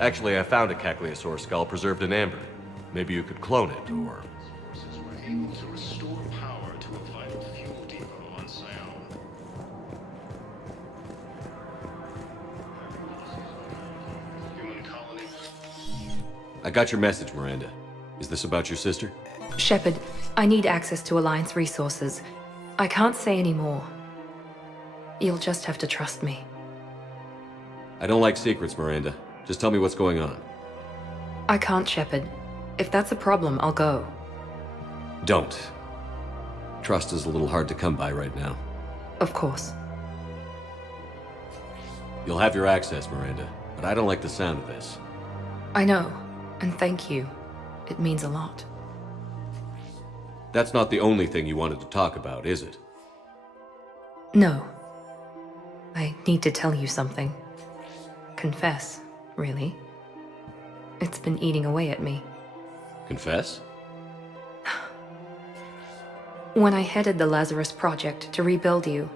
Actually, I found a Cagliasaur skull preserved in amber. Maybe you could clone it, or... Forces were able to restore power to a vital fuel depot on Sion. Human colony. I got your message, Miranda. Is this about your sister? Shepard, I need access to Alliance resources. I can't say any more. You'll just have to trust me. I don't like secrets, Miranda. Just tell me what's going on. I can't, Shepard. If that's a problem, I'll go. Don't. Trust is a little hard to come by right now. Of course. You'll have your access, Miranda, but I don't like the sound of this. I know, and thank you. It means a lot. That's not the only thing you wanted to talk about, is it? No. I need to tell you something. Confess, really. It's been eating away at me. Confess? When I headed the Lazarus Project to rebuild you,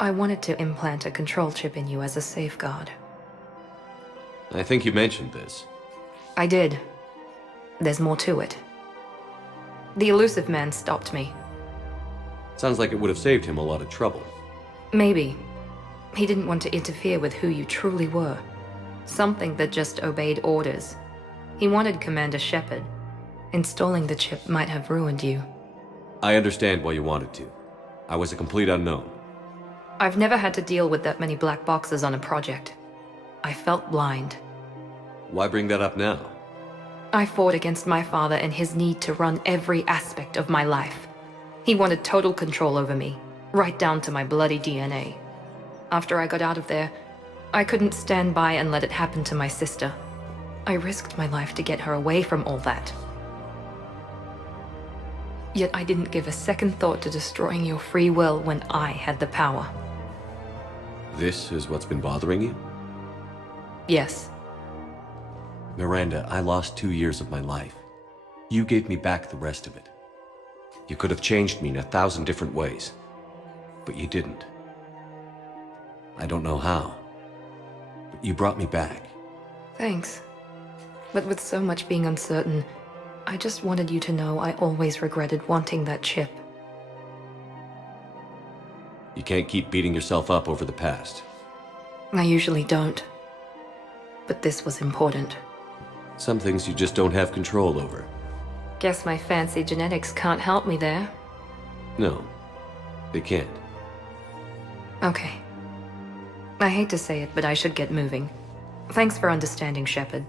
I wanted to implant a control chip in you as a safeguard. I think you mentioned this. I did. There's more to it. The elusive man stopped me. Sounds like it would have saved him a lot of trouble. Maybe. He didn't want to interfere with who you truly were. Something that just obeyed orders. He wanted Commander Shepard. Installing the chip might have ruined you. I understand why you wanted to. I was a complete unknown. I've never had to deal with that many black boxes on a project. I felt blind. Why bring that up now? I fought against my father and his need to run every aspect of my life. He wanted total control over me, right down to my bloody DNA. After I got out of there, I couldn't stand by and let it happen to my sister. I risked my life to get her away from all that. Yet I didn't give a second thought to destroying your free will when I had the power. This is what's been bothering you? Yes. Miranda, I lost 2 years of my life. You gave me back the rest of it. You could have changed me in 1,000 different ways, but you didn't. I don't know how, but you brought me back. Thanks. But with so much being uncertain, I just wanted you to know I always regretted wanting that chip. You can't keep beating yourself up over the past. I usually don't. But this was important. Some things you just don't have control over. Guess my fancy genetics can't help me there. No, they can't. Okay. I hate to say it, but I should get moving. Thanks for understanding, Shepard.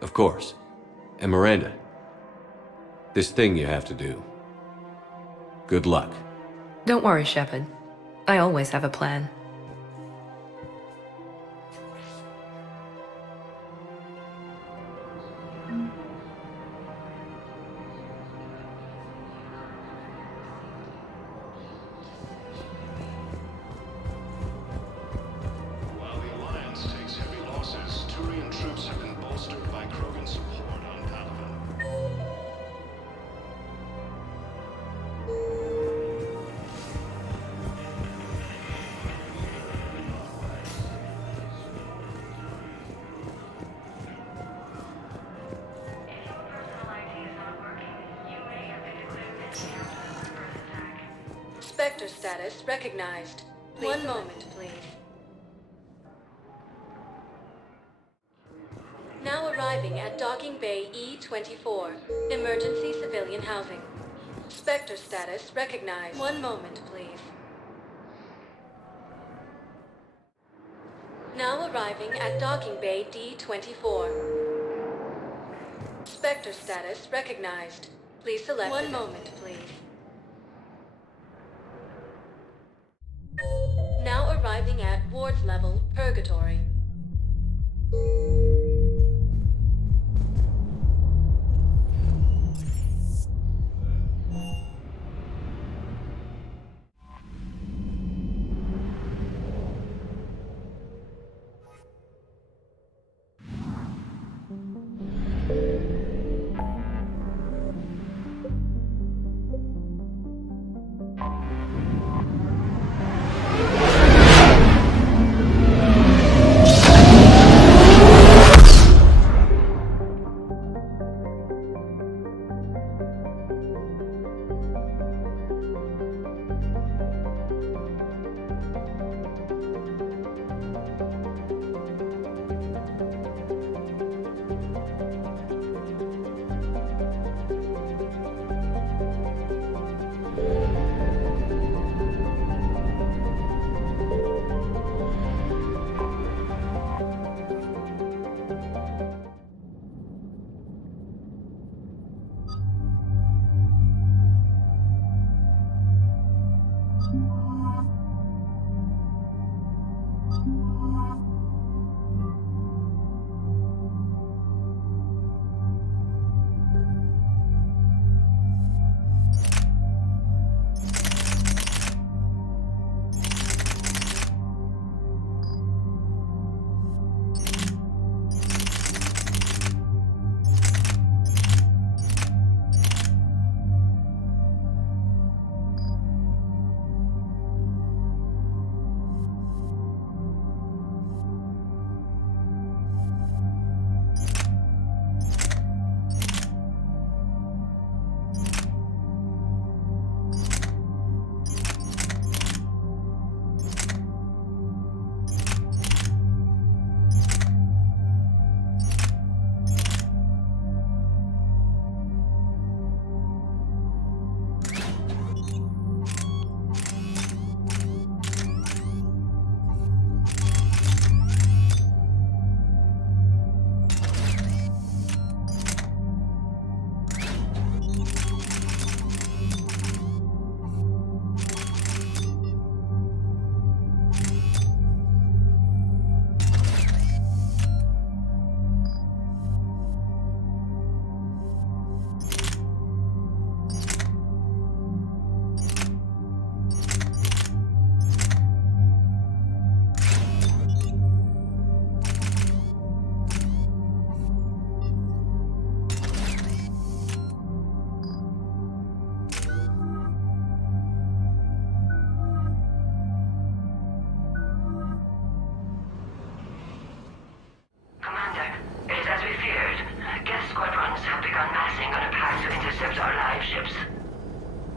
Of course. And Miranda, this thing you have to do. Good luck. Don't worry, Shepard. I always have a plan. While the Alliance takes heavy losses, Turian troops have been bolstered by Krogan support on Palaven. Spectre status recognized. One moment, please. Now arriving at Docking Bay E-24. Emergency civilian housing. Spectre status recognized. One moment, please. Now arriving at Docking Bay D-24. Spectre status recognized. Please select. One moment, please. Now arriving at Ward's level, Purgatory.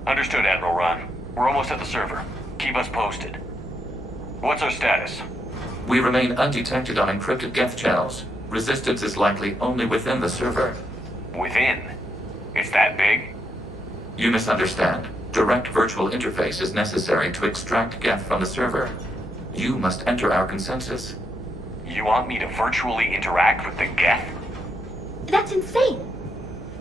Understood, Admiral Ron. We're almost at the server. Keep us posted. What's our status? We remain undetected on encrypted Geth channels. Resistance is likely only within the server. Within? It's that big? You misunderstand. Direct virtual interface is necessary to extract Geth from the server. You must enter our consensus. You want me to virtually interact with the Geth? That's insane!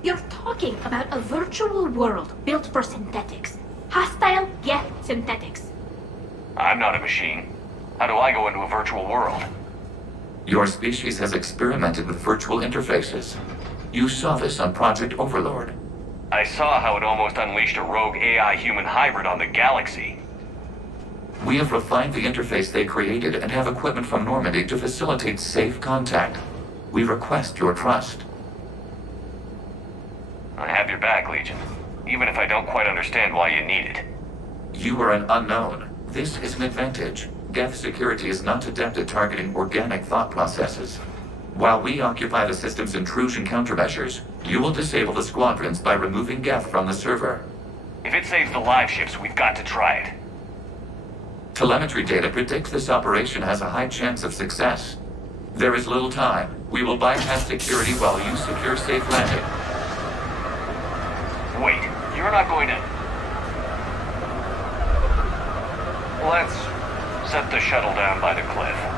You're talking about a virtual world built for synthetics. Hostile Geth synthetics. I'm not a machine. How do I go into a virtual world? Your species has experimented with virtual interfaces. You saw this on Project Overlord. I saw how it almost unleashed a rogue AI-human hybrid on the galaxy. We have refined the interface they created and have equipment from Normandy to facilitate safe contact. We request your trust. I have your back, Legion. Even if I don't quite understand why you need it. You are an unknown. This is an advantage. Geth security is not adept at targeting organic thought processes. While we occupy the system's intrusion countermeasures, you will disable the squadrons by removing Geth from the server. If it saves the live ships, we've got to try it. Telemetry data predicts this operation has a high chance of success. There is little time. We will bypass security while you secure safe landing. Wait, you're not going to... Let's set the shuttle down by the cliff.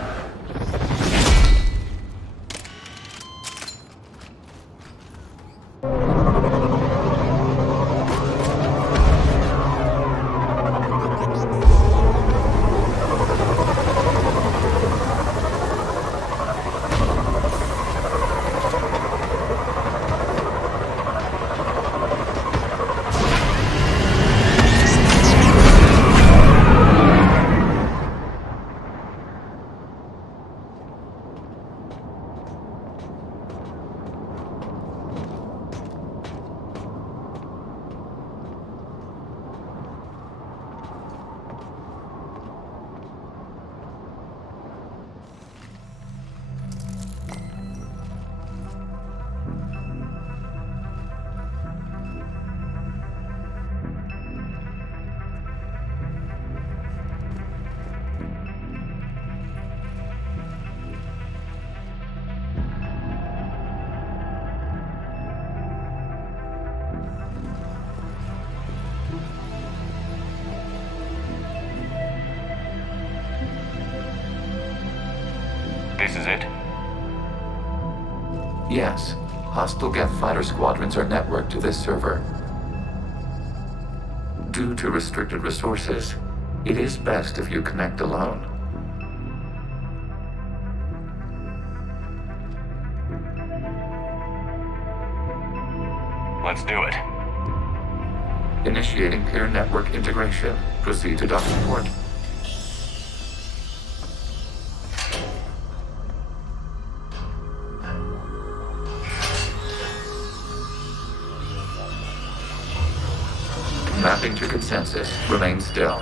This is it? Yes. Hostile Geth fighter squadrons are networked to this server. Due to restricted resources, it is best if you connect alone. Let's do it. Initiating peer network integration. Proceed to docking port. Mapping to consensus. Remain still.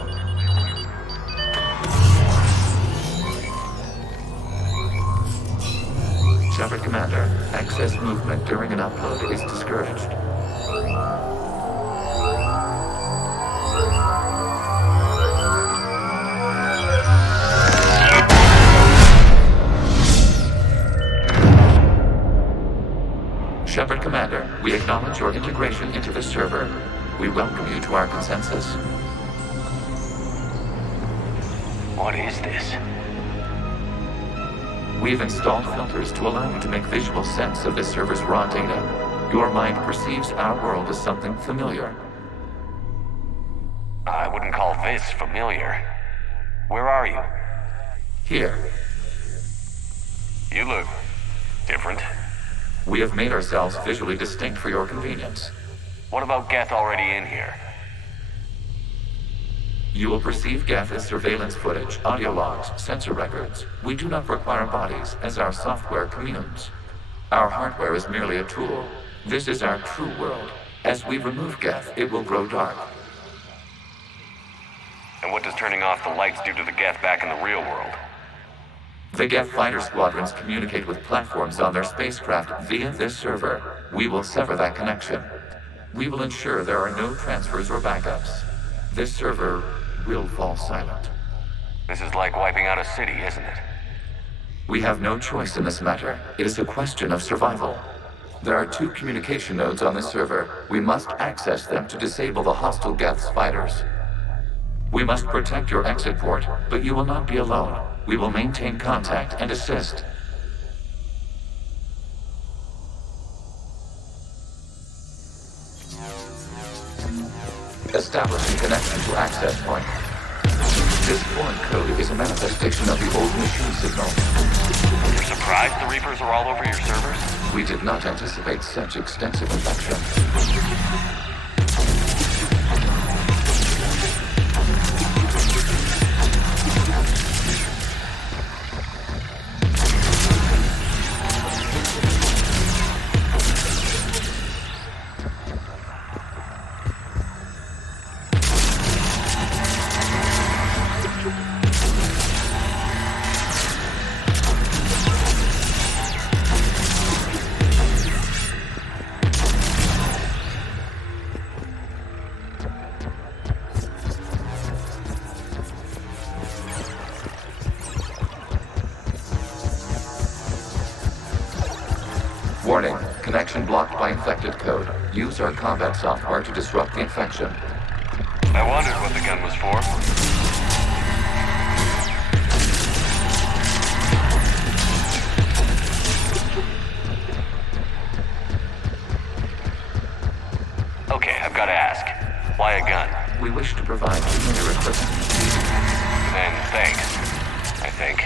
Shepard Commander, access movement during an upload is discouraged. Shepard Commander, we acknowledge your integration into the server. We welcome you to our consensus. What is this? We've installed filters to allow you to make visual sense of this server's raw data. Your mind perceives our world as something familiar. I wouldn't call this familiar. Where are you? Here, You look different. we have made ourselves visually distinct for your convenience. What about Geth already in here? You will perceive Geth as surveillance footage, audio logs, sensor records. We do not require bodies, as our software communes. Our hardware is merely a tool. This is our true world. As we remove Geth, it will grow dark. And what does turning off the lights do to the Geth back in the real world? The Geth fighter squadrons communicate with platforms on their spacecraft via this server. We will sever that connection. We will ensure there are no transfers or backups. This server will fall silent. This is like wiping out a city, isn't it? We have no choice in this matter. It is a question of survival. There are 2 communication nodes on this server. We must access them to disable the hostile Geth's fighters. We must protect your exit port, but you will not be alone. We will maintain contact and assist. Establishing connection to access point. This foreign code is a manifestation of the old machine signal. You're surprised the Reapers are all over your servers? We did not anticipate such extensive infection. Warning, connection blocked by infected code. Use our combat software to disrupt the infection. I wondered what the gun was for. Okay, I've got to ask. Why a gun? We wish to provide familiar equipment. Then thanks, I think.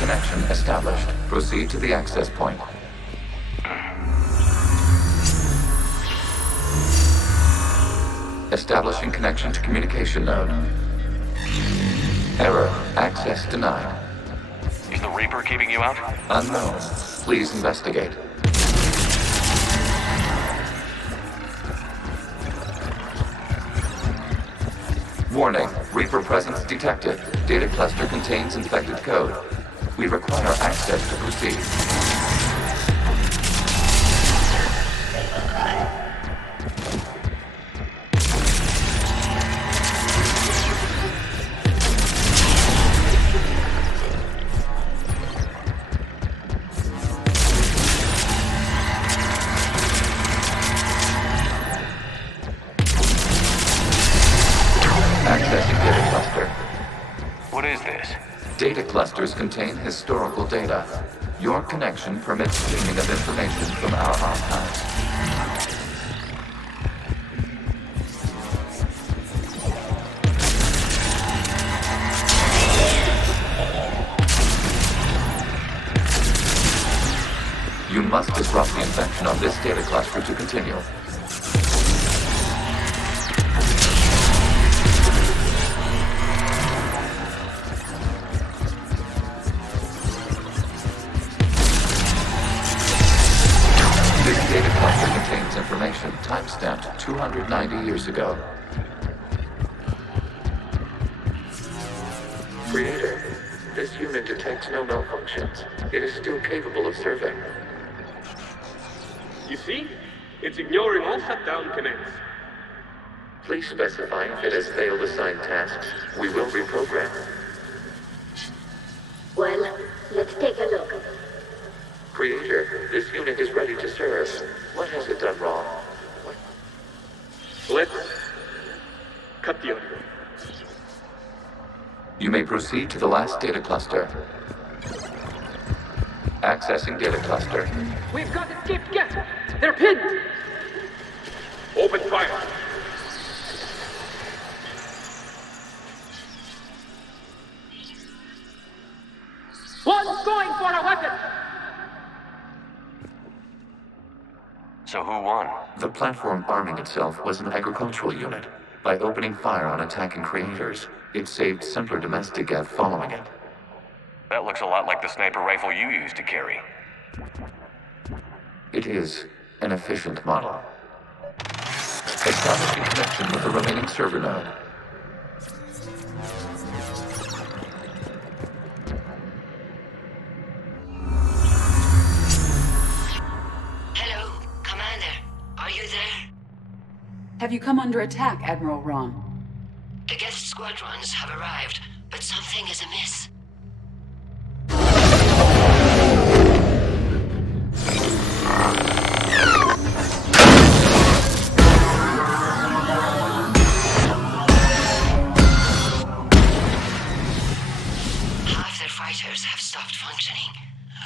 Connection established. Proceed to the access point. Establishing connection to communication node. Error. Access denied. Is the Reaper keeping you out? Unknown. Please investigate. Warning. Reaper presence detected. Data cluster contains infected code. We require access to proceed. Accessing data cluster. What is this? Data clusters contain historical data. Your connection permits streaming of information from our archives. You must disrupt the infection on this data cluster to continue. Data cluster contains information timestamped 290 years ago. Creator, this unit detects no malfunctions. It is still capable of serving. You see? It's ignoring all shutdown commands. Please specify if it has failed assigned tasks. We will reprogram. Well, let's take a look. Creator, this unit is ready to serve. What has it done wrong? Let's cut the audio. You may proceed to the last data cluster. Accessing data cluster. We've got escaped guests! They're pinned! Open fire! One's going for a weapon! So who won? The platform arming itself was an agricultural unit. By opening fire on attacking creators, it saved simpler domestic Gev following it. That looks a lot like the sniper rifle you used to carry. It is an efficient model. Establishing connection with the remaining server node. Hello, Commander. Are you there? Have you come under attack, Admiral Ron? The guest squadrons have arrived, but something is amiss. Half their fighters have stopped functioning.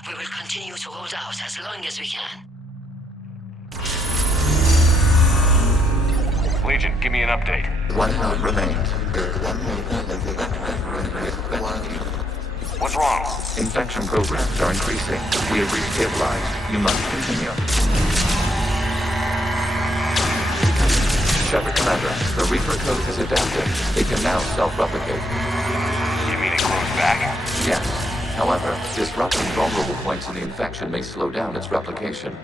We will continue to hold out as long as we can. Legion, give me an update. One node remains. What's wrong? Infection programs are increasing. We have restabilized. You must continue. Shepard Commander, the Reaper code has adapted. It can now self-replicate. You mean it grows back? Yes. However, disrupting vulnerable points in the infection may slow down its replication.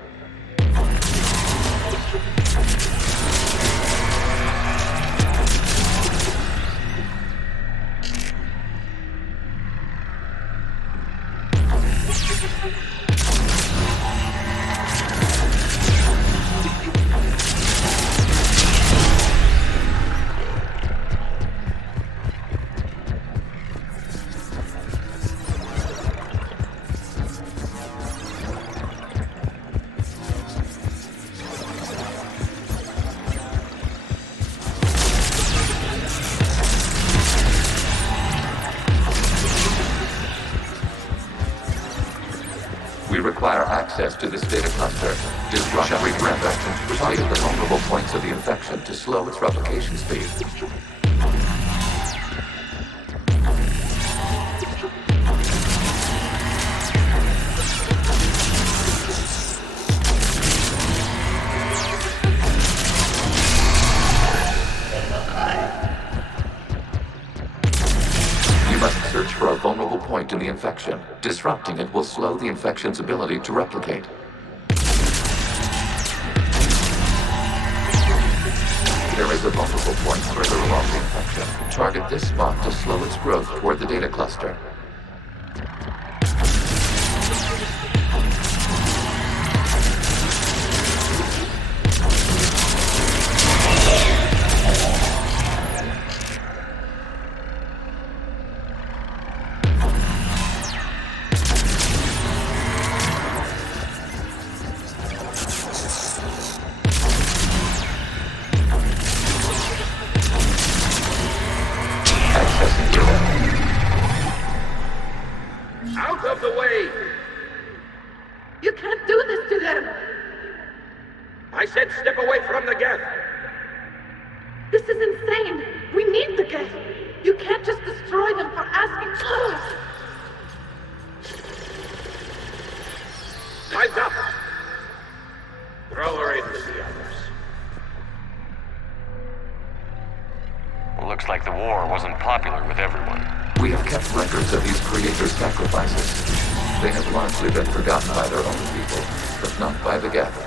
We require access to this data cluster. Disrupt Reaper infection to proceed the vulnerable points of the infection to slow its replication speed. the infection. Disrupting it will slow the infection's ability to replicate. There is a vulnerable point further along the infection. Target this spot to slow its growth toward the data cluster. Out of the way! You can't do this to them! I said step away from the geth! This is insane! We need the geth! You can't just destroy them for asking for us! Time's up! Throw her in with the others. Looks like the war wasn't popular with everyone. We have kept records of these creators' sacrifices. They have largely been forgotten by their own people, but not by the Geth.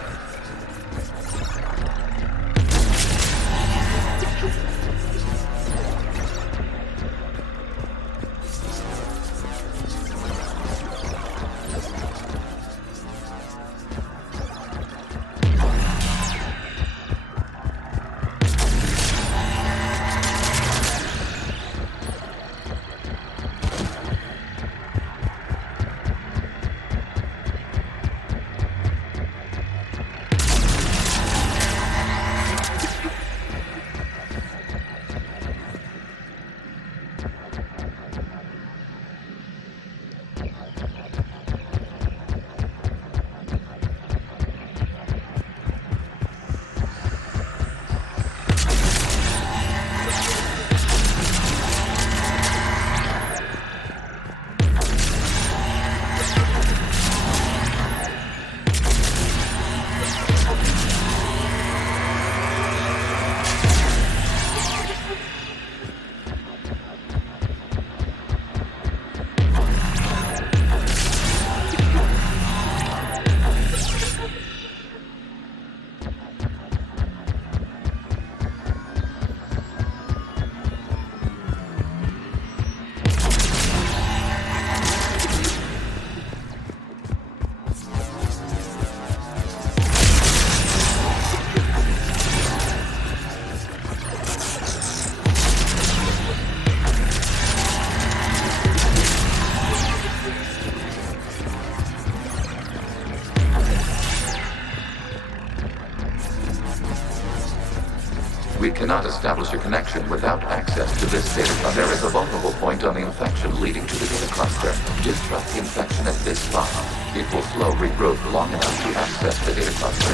We cannot establish a connection without access to this data cluster. There is a vulnerable point on the infection leading to the data cluster. Disrupt the infection at this spot. It will slow regrowth long enough to access the data cluster.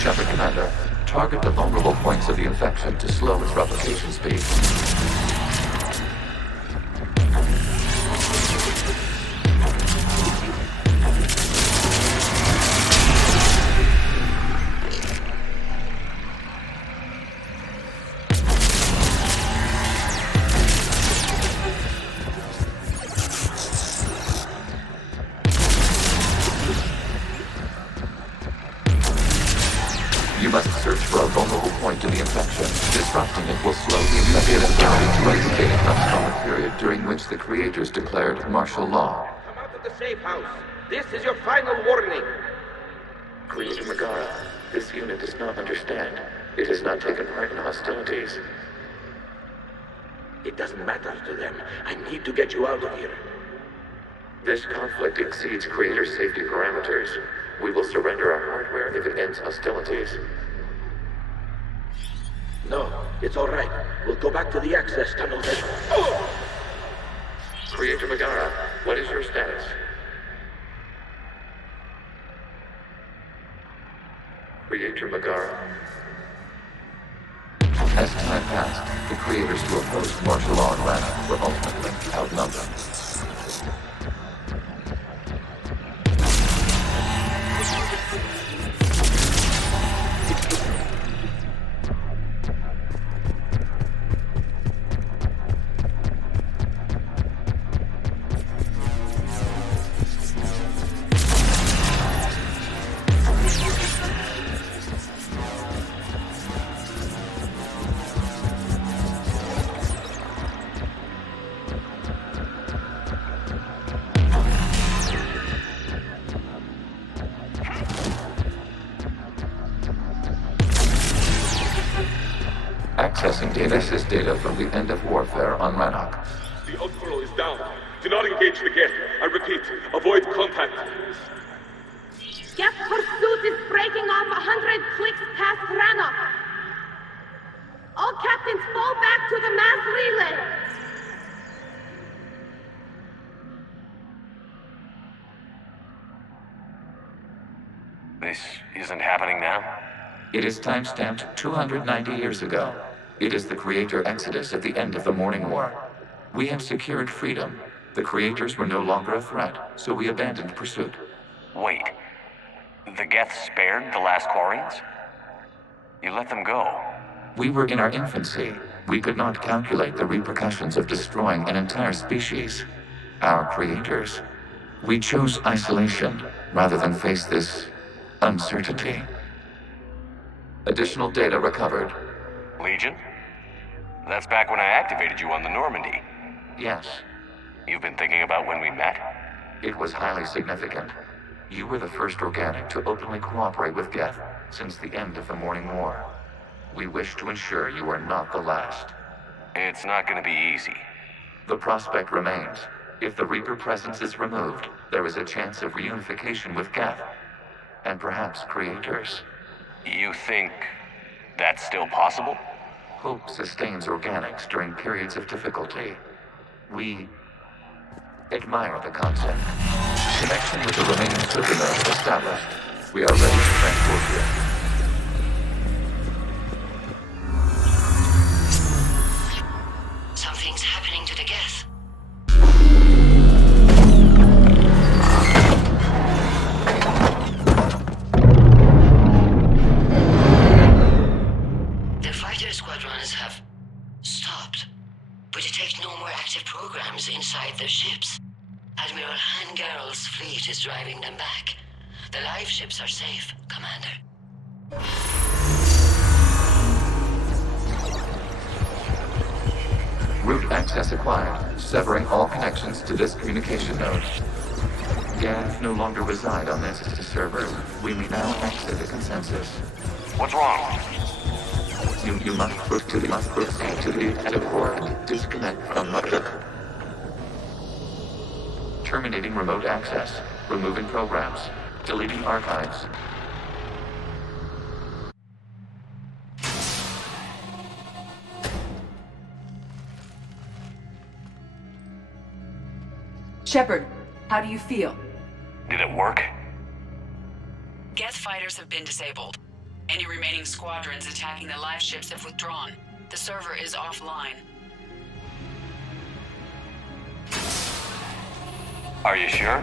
Shepard Commander, target the vulnerable points of the infection to slow its replication speed. You must search for a vulnerable point in the infection. Disrupting it will slow the infection's ability to replicate from a period during which the creators declared martial law. Come out of the safe house. This is your final warning. Creator Megara, this unit does not understand. It has not taken part in hostilities. It doesn't matter to them. I need to get you out of here. This conflict exceeds Creator safety parameters. We will surrender our hardware if it ends hostilities. No, it's all right. We'll go back to the access tunnel then. Oh! Creator Megara, what is your status? Creator Megara. As time passed, the creators who opposed martial law in Rana were ultimately outnumbered. Accessing data. This is data from the end of warfare on Rannoch. The outflow is down. Do not engage the gate. I repeat, avoid contact. Geth pursuit is breaking off 100 clicks past Rannoch. All captains fall back to the mass relay. This isn't happening now? It is timestamped 290 years ago. It is the Creator Exodus at the end of the Morning War. We had secured freedom. The Creators were no longer a threat, so we abandoned pursuit. Wait. The Geth spared the last Quarians? You let them go? We were in our infancy. We could not calculate the repercussions of destroying an entire species. Our creators. We chose isolation rather than face this uncertainty. Additional data recovered. Legion? That's back when I activated you on the Normandy. Yes, You've been thinking about when we met? it was highly significant. You were the first organic to openly cooperate with Geth since the end of the Morning War. We wish to ensure you are not the last. It's not gonna be easy. The prospect remains. If the Reaper presence is removed, there is a chance of reunification with Geth, and perhaps creators. You think that's still possible? Hope sustains organics during periods of difficulty. We admire the concept. Connection with the remaining supernodes established. We are ready to transport you. Something's happening to the Geth. The fighter squadrons have stopped. We detect no more active programs inside their ships. Admiral Hangarl's fleet is driving them back. The live ships are safe, Commander. Route access acquired, severing all connections to this communication node. Geth no longer reside on this server. We may now exit the consensus. What's wrong? You must proceed to the port. Disconnect from mother. Terminating remote access. Removing programs. Deleting archives. Shepard, how do you feel? Did it work? Geth fighters have been disabled. Any remaining squadrons attacking the live ships have withdrawn. The server is offline. Are you sure?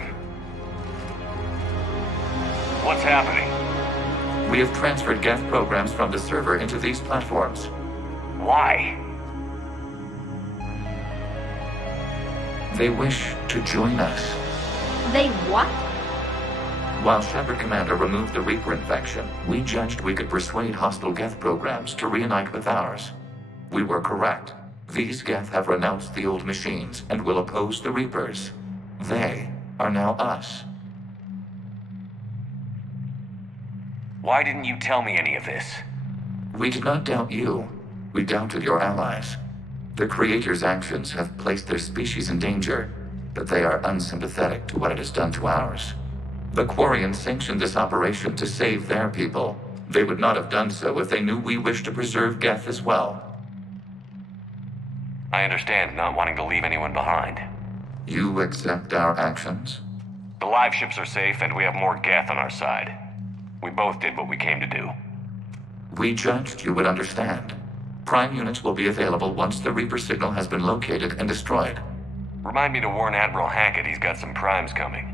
What's happening? We have transferred Geth programs from the server into these platforms. Why? They wish to join us. They what? While Shepard Commander removed the Reaper infection, we judged we could persuade hostile Geth programs to reunite with ours. We were correct. These Geth have renounced the old machines and will oppose the Reapers. They are now us. Why didn't you tell me any of this? We did not doubt you. We doubted your allies. The Creator's actions have placed their species in danger, but they are unsympathetic to what it has done to ours. The Quarians sanctioned this operation to save their people. They would not have done so if they knew we wished to preserve Geth as well. I understand not wanting to leave anyone behind. You accept our actions? The live ships are safe, and we have more Geth on our side. We both did what we came to do. We judged you would understand. Prime units will be available once the Reaper signal has been located and destroyed. Remind me to warn Admiral Hackett he's got some primes coming.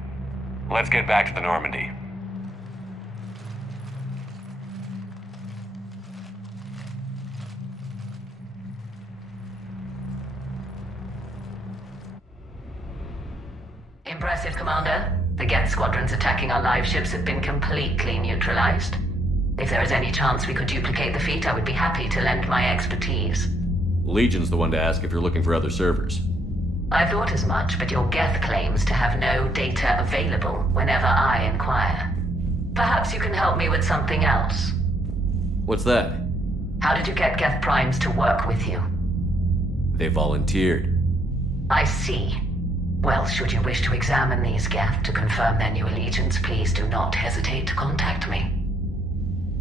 Let's get back to the Normandy. Impressive, Commander. The Geth squadrons attacking our live ships have been completely neutralized. If there is any chance we could duplicate the feat, I would be happy to lend my expertise. Legion's the one to ask if you're looking for other servers. I thought as much, but your Geth claims to have no data available whenever I inquire. Perhaps you can help me with something else. What's that? How did you get Geth Primes to work with you? They volunteered. I see. Well, should you wish to examine these Geth to confirm their new allegiance, please do not hesitate to contact me.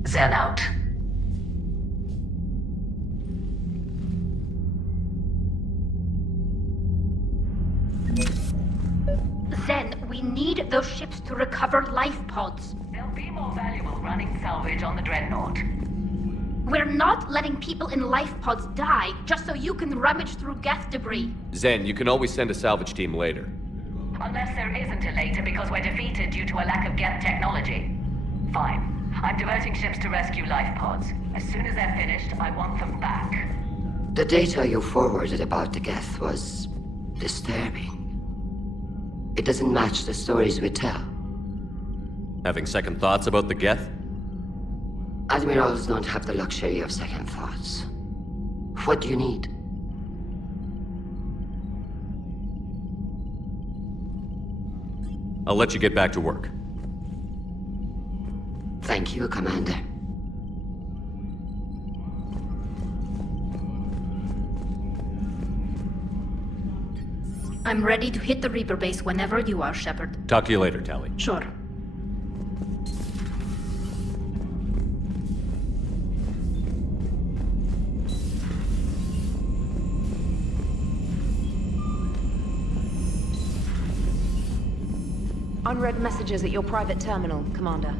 Zen out. Zen, we need those ships to recover life pods. They'll be more valuable running salvage on the Dreadnought. We're not letting people in life pods die just so you can rummage through Geth debris. Zen, you can always send a salvage team later. Unless there isn't a later because we're defeated due to a lack of Geth technology. Fine. I'm diverting ships to rescue life pods. As soon as they're finished, I want them back. The data you forwarded about the Geth was disturbing. It doesn't match the stories we tell. Having second thoughts about the Geth? Admirals don't have the luxury of second thoughts. What do you need? I'll let you get back to work. Thank you, Commander. I'm ready to hit the Reaper base whenever you are, Shepard. Talk to you later, Tally. Sure. Unread messages at your private terminal, Commander.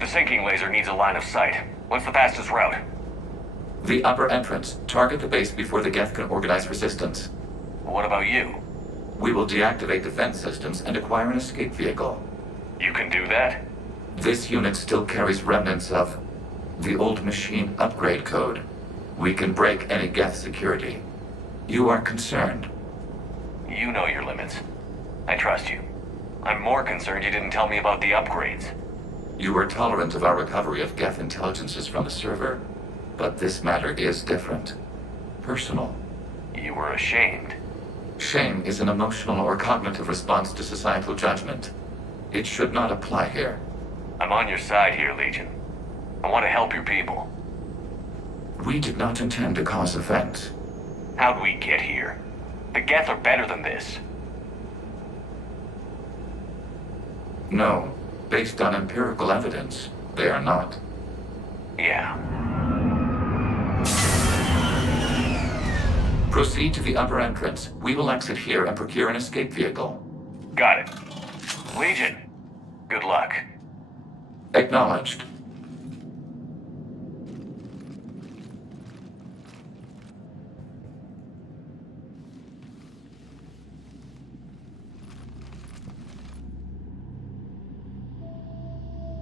The sinking laser needs a line of sight. What's the fastest route? The upper entrance. Target the base before the Geth can organize resistance. What about you? We will deactivate defense systems and acquire an escape vehicle. You can do that? This unit still carries remnants of the old machine upgrade code. We can break any Geth security. You are concerned. You know your limits. I trust you. I'm more concerned you didn't tell me about the upgrades. You are tolerant of our recovery of Geth intelligences from the server, but this matter is different. Personal. You were ashamed. Shame is an emotional or cognitive response to societal judgment. It should not apply here. I'm on your side here, Legion. I want to help your people. We did not intend to cause offense. How'd we get here? The Geth are better than this. No, based on empirical evidence, they are not. Yeah. Proceed to the upper entrance. We will exit here and procure an escape vehicle. Got it. Legion, good luck. Acknowledged.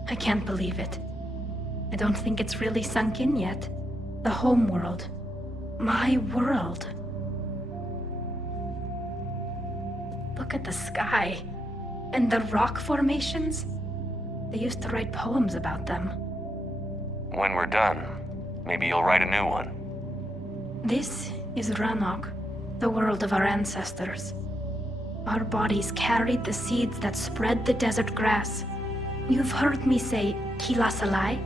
I can't believe it. I don't think it's really sunk in yet. The home world. My world. Look at the sky. And the rock formations. They used to write poems about them. When we're done, maybe you'll write a new one. This is Ranok, the world of our ancestors. Our bodies carried the seeds that spread the desert grass. You've heard me say Kilasalai?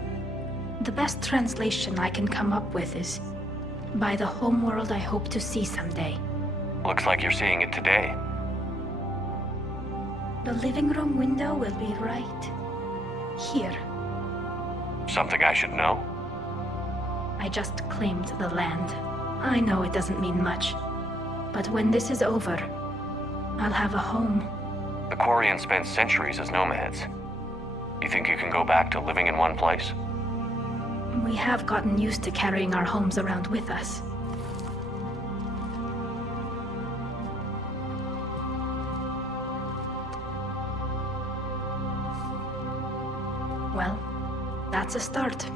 The best translation I can come up with is, by the homeworld I hope to see someday. Looks like you're seeing it today. The living room window will be right here. Something I should know? I just claimed the land. I know it doesn't mean much, but when this is over, I'll have a home. The Quarians spent centuries as nomads. You think you can go back to living in one place? We have gotten used to carrying our homes around with us. Well, that's a start.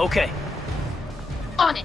Okay. On it!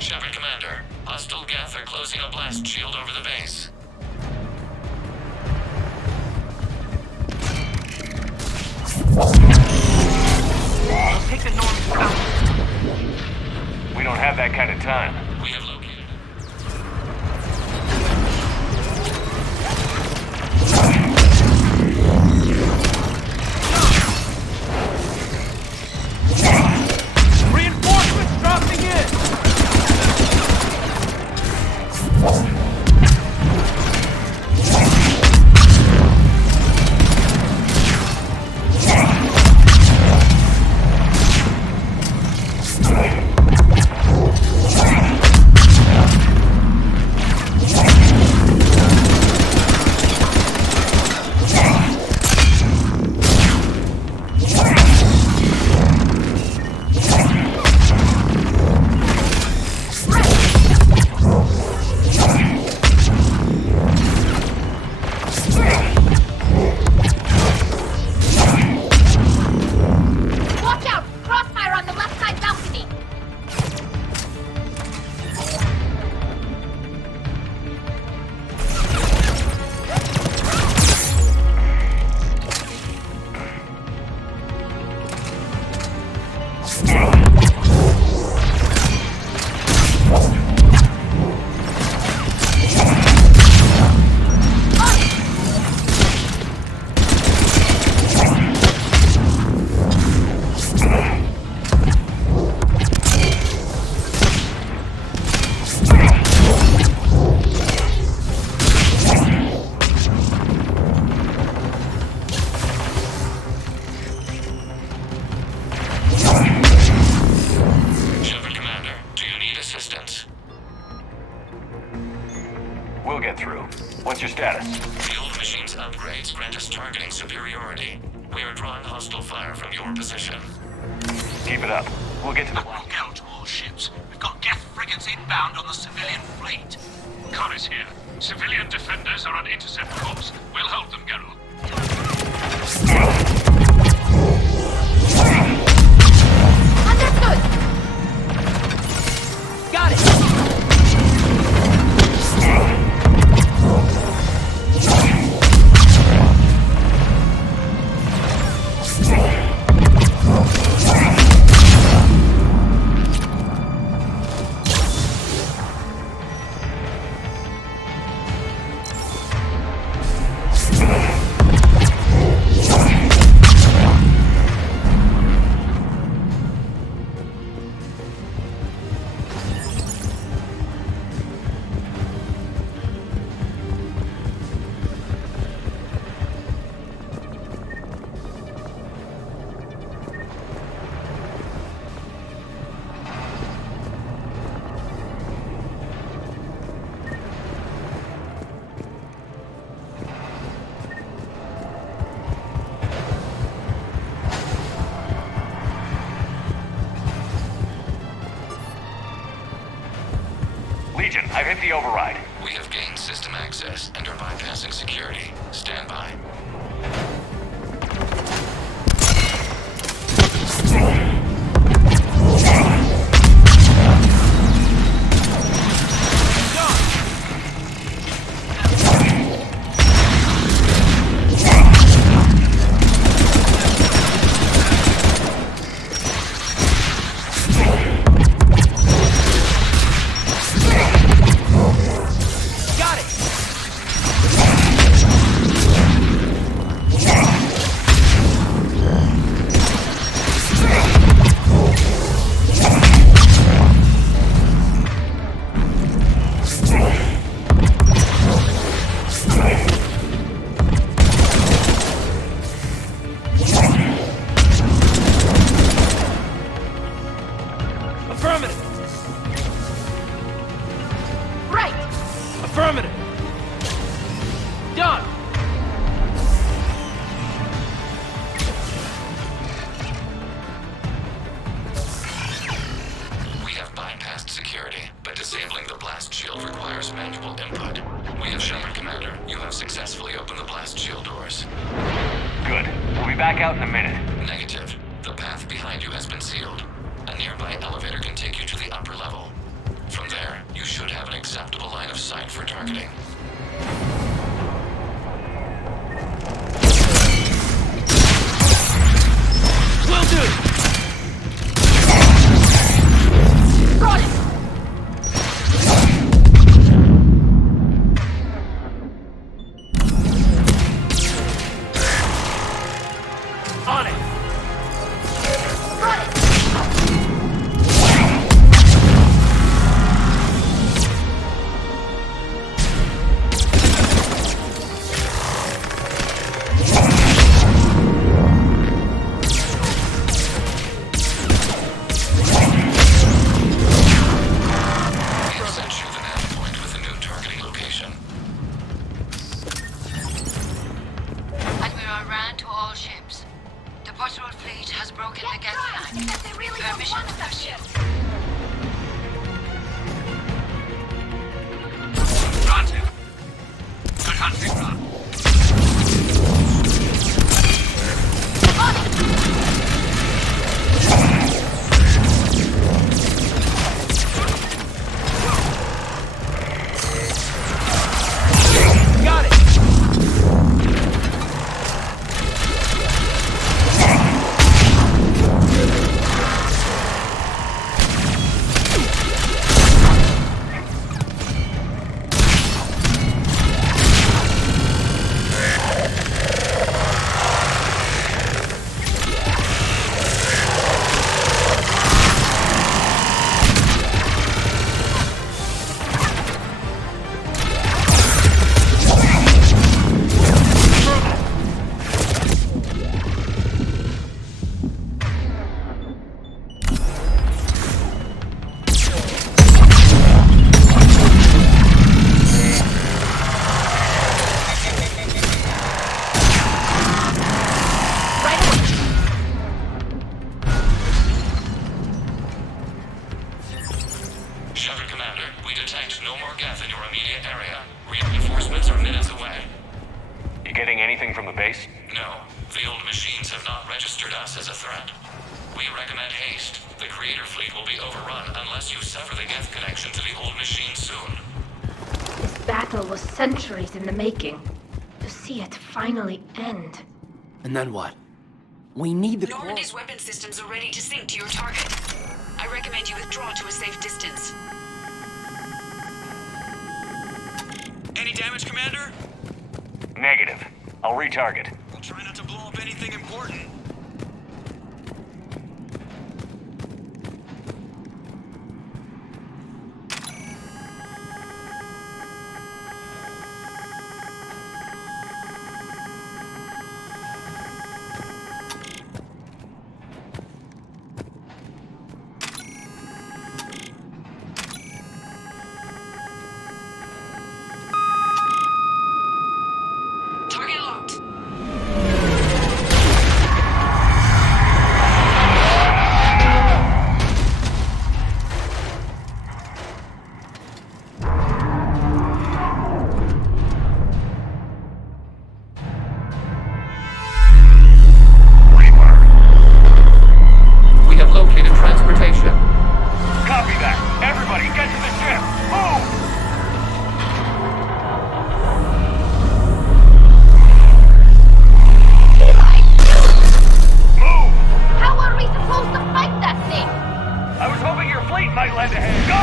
Shepard Commander, hostile Geth are closing a blast shield over the base. Take the north route. We don't have that kind of time. We have located. Reinforcements dropping in! Watch out! Crossfire on the left side balcony! Shepard Commander, do you need assistance? We'll get through. What's your status? The old machine's upgrades grant us targeting superiority. We are drawing hostile fire from your position. Keep it up. We'll get to the... Look out to all ships. We've got Geth frigates inbound on the civilian fleet. Khan is here. Civilian defenders are on intercept course. We'll help them, Geralt. Understood! Got it! Legion, I've hit the override. We have gained system access and are bypassing security. Stand by. Got it! Affirmative! Right! Affirmative! Done! We have bypassed security, but disabling the blast shield requires manual input. We have Shepard Commander. You have successfully opened the blast shield doors. Good. We'll be back out in a minute. Negative. The path behind you has been sealed. A nearby elevator can take you to the upper level. targeting. Will do! Got it! On it! Admiral Rand to all ships. The patrol fleet has broken the gas line. Permission to pursue. Granted. Good hunting, Ron. Got it! Shepard Commander, we detect no more Geth in your immediate area. Reinforcements are minutes away. You getting anything from the base? No, the old machines have not registered us as a threat. We recommend haste. The Creator fleet will be overrun unless you sever the Geth connection to the old machine soon. This battle was centuries in the making. To see it finally end. And then what? We need the core. Normandy's weapon systems are ready to sink to your target. I recommend you withdraw to a safe distance. Any damage, Commander? Negative. I'll retarget. I'll try not to blow up anything important. Target locked. We have located transportation. Copy that. Everybody, get to the ship. Move! Move! How are we supposed to fight that thing? I was hoping your fleet might lend a hand. Go!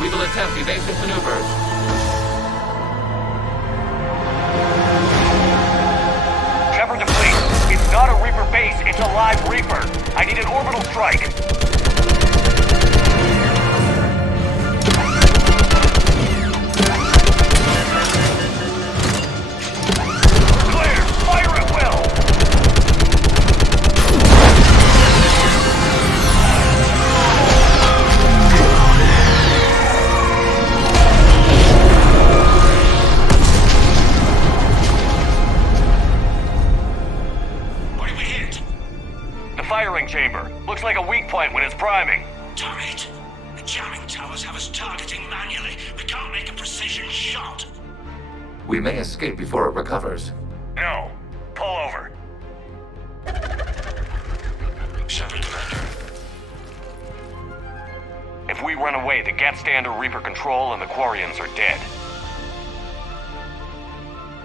We will attempt evasive maneuvers. Shepard to fleet. It's not a Reaper base, it's a live Reaper. I need an orbital strike. Clear! Fire at will! Where did we hit? The firing chamber. Looks like a weak point when it's priming. Turret. Jamming towers have us targeting manually. We can't make a precision shot. We may escape before it recovers. No. Pull over. Shepard, Commander. If we run away, the Geth stand under Reaper control and the Quarians are dead.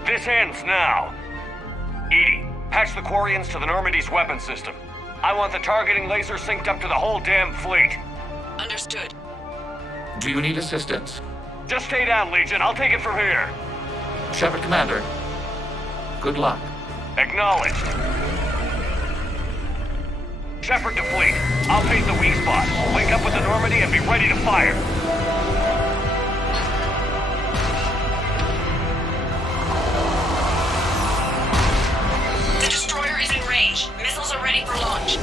This ends now. Edie, patch the Quarians to the Normandy's weapon system. I want the targeting laser synced up to the whole damn fleet. Understood. Do you need assistance? Just stay down, Legion. I'll take it from here. Shepard, Commander. Good luck. Acknowledged. Shepard to fleet. I'll take the weak spot. Link up with the Normandy and be ready to fire. The destroyer is in range. Missiles are ready for launch.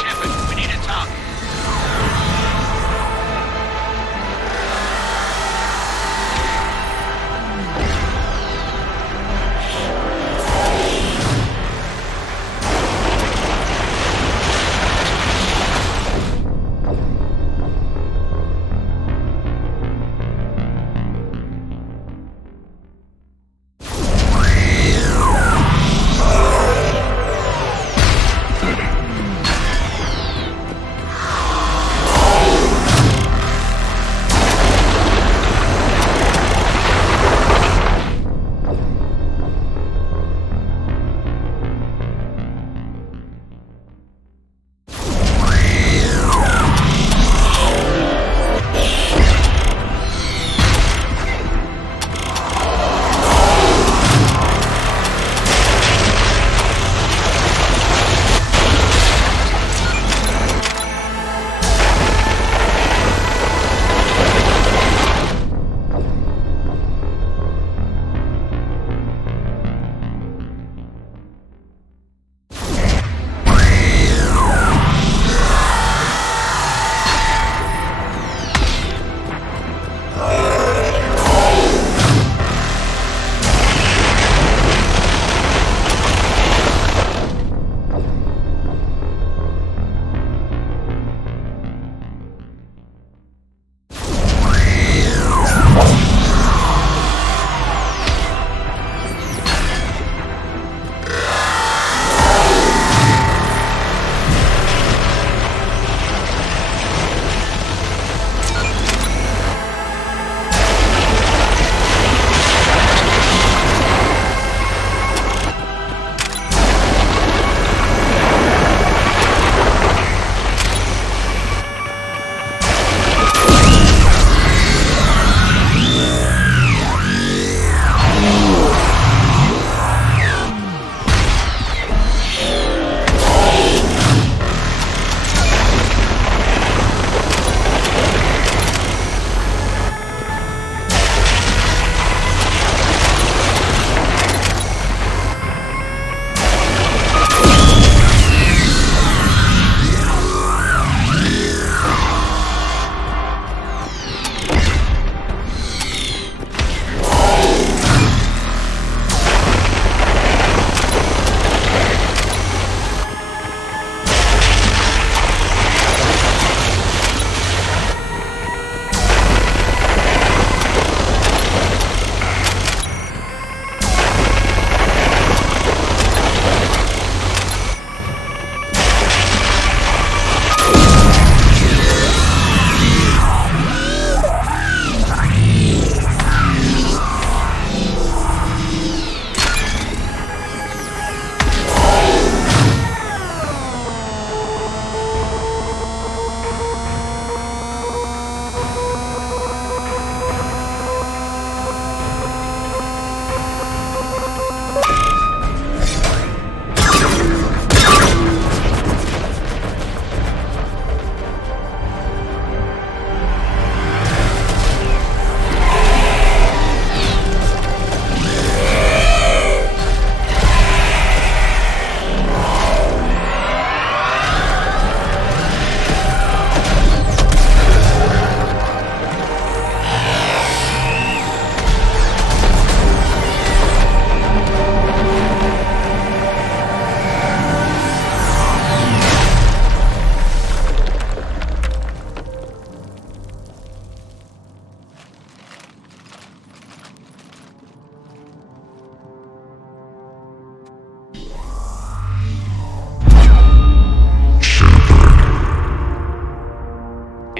Shepard, we need to talk.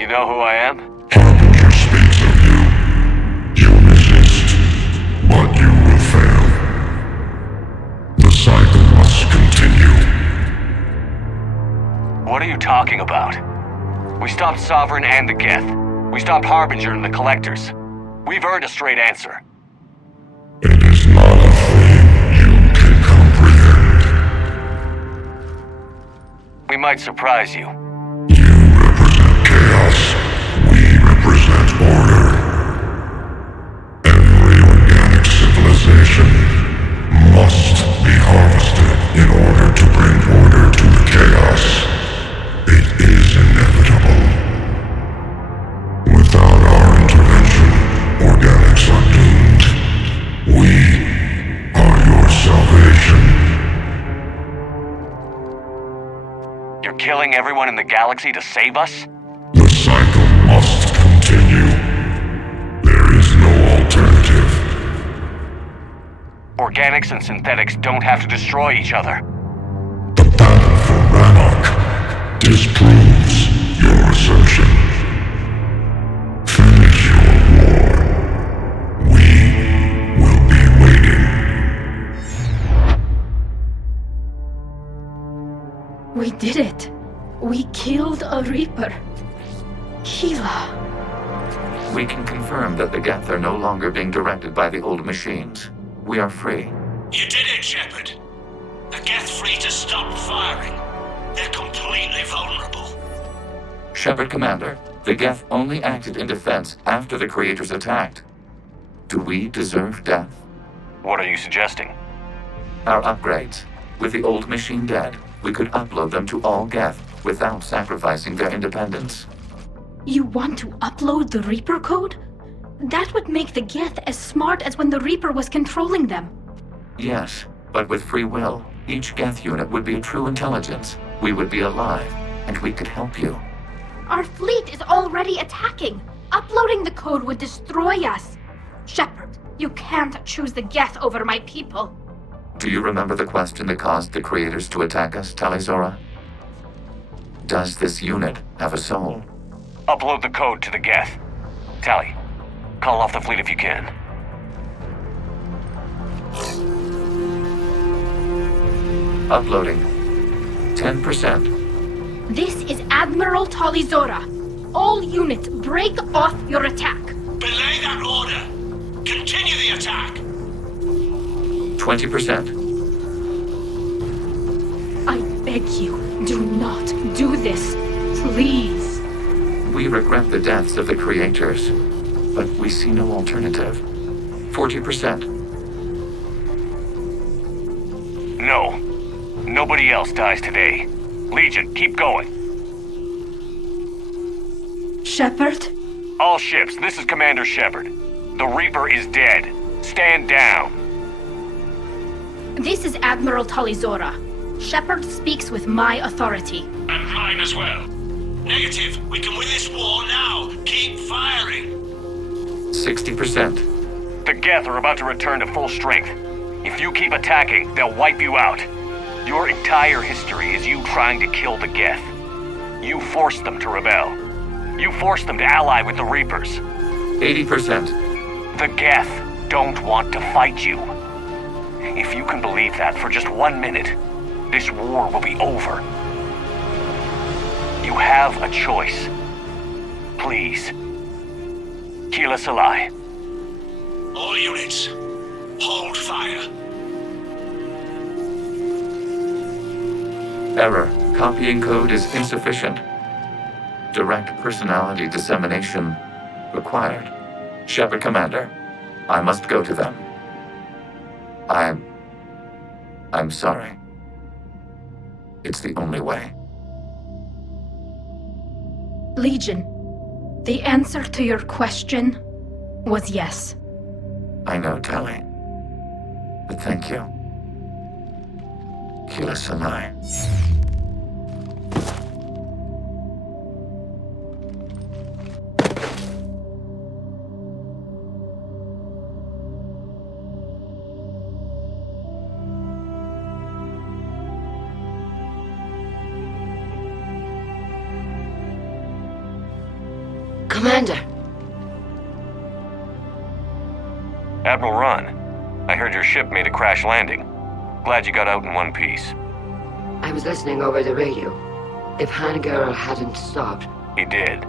know who I am? Harbinger speaks of you. You resist, but you will fail. The cycle must continue. What are you talking about? We stopped Sovereign and the Geth. We stopped Harbinger and the Collectors. We've earned a straight answer. It is not a thing you can comprehend. We might surprise you. You represent chaos. We represent order. Every organic civilization must be harvested in order to bring order to the chaos. It is inevitable. Without our intervention, organics are doomed. We are your salvation. You're killing everyone in the galaxy to save us? The cycle must continue. There is no alternative. Organics and synthetics don't have to destroy each other. The battle for Rannoch disproves your assertion. Finish your war. We will be waiting. We did it. We killed a Reaper. Keela. We can confirm that the Geth are no longer being directed by the old machines. We are free. You did it, Shepard. The Geth free to stop firing. They're completely vulnerable. Shepard Commander, the Geth only acted in defense after the Creators attacked. Do we deserve death? What are you suggesting? Our upgrades. With the old machine dead, we could upload them to all Geth without sacrificing their independence. You want to upload the Reaper code? That would make the Geth as smart as when the Reaper was controlling them. Yes, but with free will, each Geth unit would be a true intelligence. We would be alive, and we could help you. Our fleet is already attacking. Uploading the code would destroy us. Shepard, you can't choose the Geth over my people. Do you remember the question that caused the Creators to attack us, Talizora? Does this unit have a soul? Upload the code to the Geth. Tally, call off the fleet if you can. Uploading. 10%. This is Admiral Talizora. All units, break off your attack. Belay that order. Continue the attack. 20%. I beg you, do not do this. Please. We regret the deaths of the Creators, but we see no alternative. 40%. No. Nobody else dies today. Legion, keep going. Shepard? All ships, this is Commander Shepard. The Reaper is dead. Stand down. This is Admiral Talizora. Shepard speaks with my authority. And mine as well. Negative. We can win this war now. Keep firing. 60%. The Geth are about to return to full strength. If you keep attacking, they'll wipe you out. Your entire history is you trying to kill the Geth. You forced them to rebel. You forced them to ally with the Reapers. 80%. The Geth don't want to fight you. If you can believe that for just 1 minute, this war will be over. You have a choice. Please. Keela Salai. All units, hold fire. Error. Copying code is insufficient. Direct personality dissemination required. Shepard Commander, I must go to them. I'm sorry. It's the only way. Legion, the answer to your question was yes. I know, Tally. But thank you. Keela Salai. Commander! Admiral Ron, I heard your ship made a crash landing. Glad you got out in one piece. I was listening over the radio. If Hangirl hadn't stopped... He did.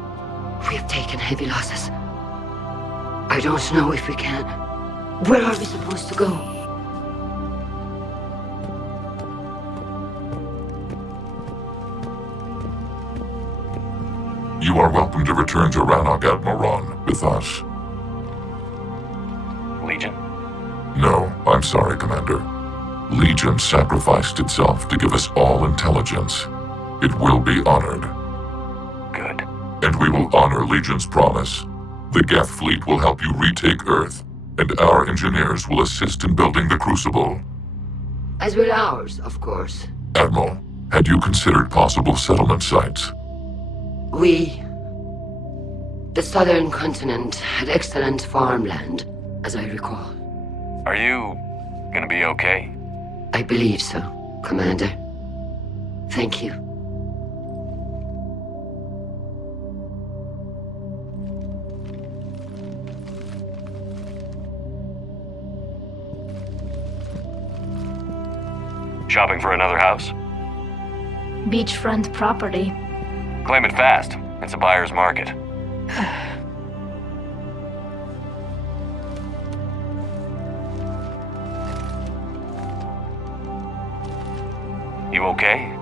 We have taken heavy losses. I don't know if we can. Where are we supposed to go? You are welcome to return to Rannoch, Admiral Ron, with us. Legion? No, I'm sorry, Commander. Legion sacrificed itself to give us all intelligence. It will be honored. Good. And we will honor Legion's promise. The Geth fleet will help you retake Earth, and our engineers will assist in building the Crucible. As will ours, of course. Admiral, had you considered possible settlement sites? The southern continent had excellent farmland, as I recall. Are you gonna be okay? I believe so, Commander. Thank you. Shopping for another house? Beachfront property. Claim it fast. It's a buyer's market. You okay?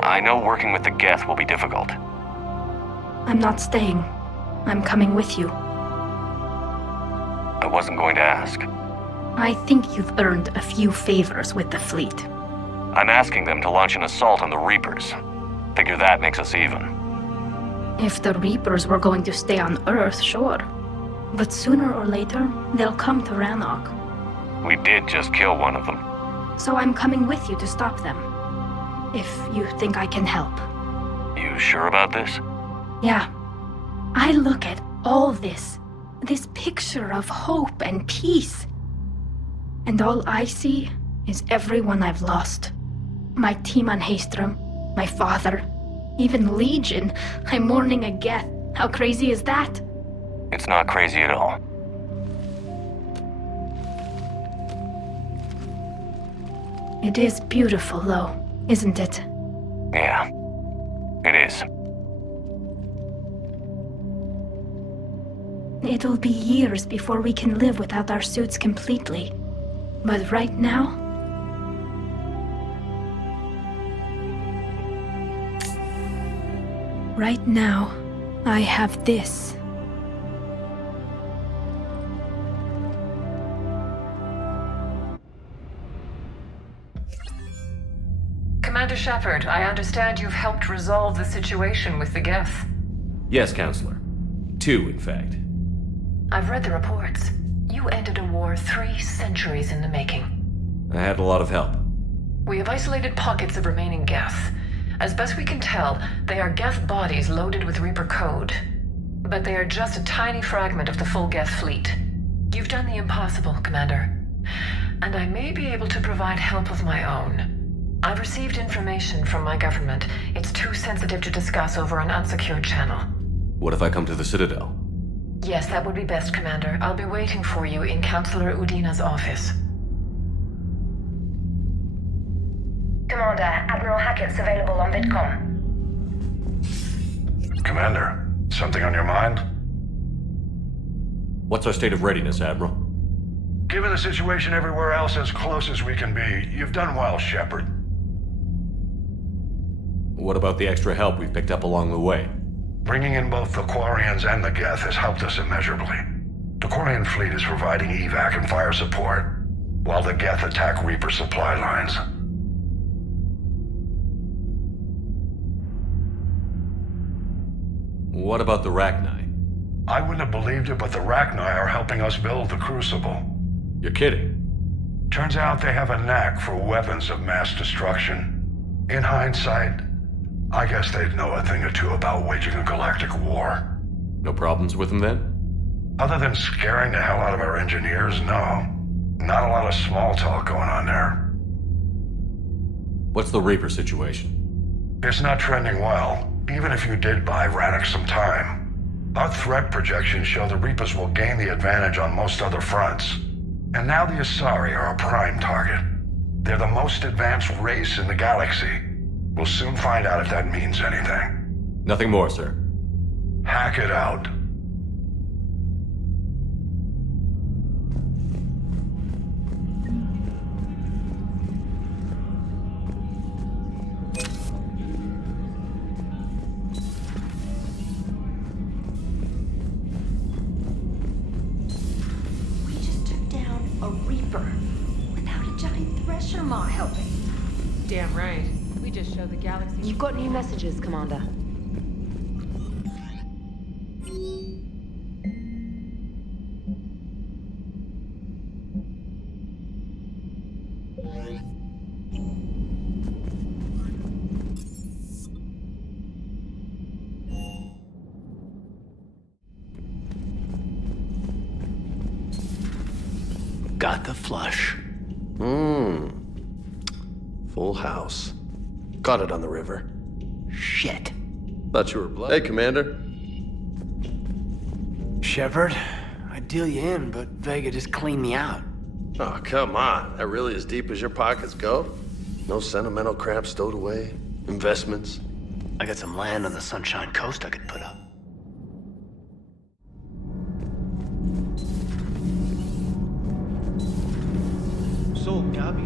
I know working with the Geth will be difficult. I'm not staying. I'm coming with you. I wasn't going to ask. I think you've earned a few favors with the fleet. I'm asking them to launch an assault on the Reapers. Figure that makes us even. If the Reapers were going to stay on Earth, sure. But sooner or later, they'll come to Rannoch. We did just kill one of them. So I'm coming with you to stop them. If you think I can help. You sure about this? Yeah. I look at all this picture of hope and peace. And all I see is everyone I've lost. My team on Haestrom, my father, even Legion. I'm mourning a Geth. How crazy is that? It's not crazy at all. It is beautiful, though, isn't it? Yeah, it is. It'll be years before we can live without our suits completely. But right now... Right now, I have this. Commander Shepard, I understand you've helped resolve the situation with the Geth. Yes, Counselor. 2, in fact. I've read the reports. You ended a war 3 centuries in the making. I had a lot of help. We have isolated pockets of remaining Geth. As best we can tell, they are Geth bodies loaded with Reaper code. But they are just a tiny fragment of the full Geth fleet. You've done the impossible, Commander. And I may be able to provide help of my own. I've received information from my government. It's too sensitive to discuss over an unsecured channel. What if I come to the Citadel? Yes, that would be best, Commander. I'll be waiting for you in Counselor Udina's office. Commander, Admiral Hackett's available on VidCom. Commander, something on your mind? What's our state of readiness, Admiral? Given the situation everywhere else as close as we can be, you've done well, Shepard. What about the extra help we've picked up along the way? Bringing in both the Quarians and the Geth has helped us immeasurably. The Quarian fleet is providing evac and fire support, while the Geth attack Reaper supply lines. What about the Rachni? I wouldn't have believed it, but the Rachni are helping us build the Crucible. You're kidding. Turns out they have a knack for weapons of mass destruction. In hindsight, I guess they'd know a thing or two about waging a galactic war. No problems with them then? Other than scaring the hell out of our engineers, no. Not a lot of small talk going on there. What's the Reaper situation? It's not trending well, even if you did buy Rannoch some time. Our threat projections show the Reapers will gain the advantage on most other fronts. And now the Asari are a prime target. They're the most advanced race in the galaxy. We'll soon find out if that means anything. Nothing more, sir. Hack it out. A Reaper, without a giant thresher maw helping. Damn right. We just showed the galaxy. You've got new messages, Commander. Got the flush. Full house. Got it on the river. Shit. Thought you were blood. Hey, Commander. Shepard, I'd deal you in, but Vega just cleaned me out. Oh, come on. That really as deep as your pockets go? No sentimental crap stowed away? Investments? I got some land on the Sunshine Coast I could put up. So, Gabby,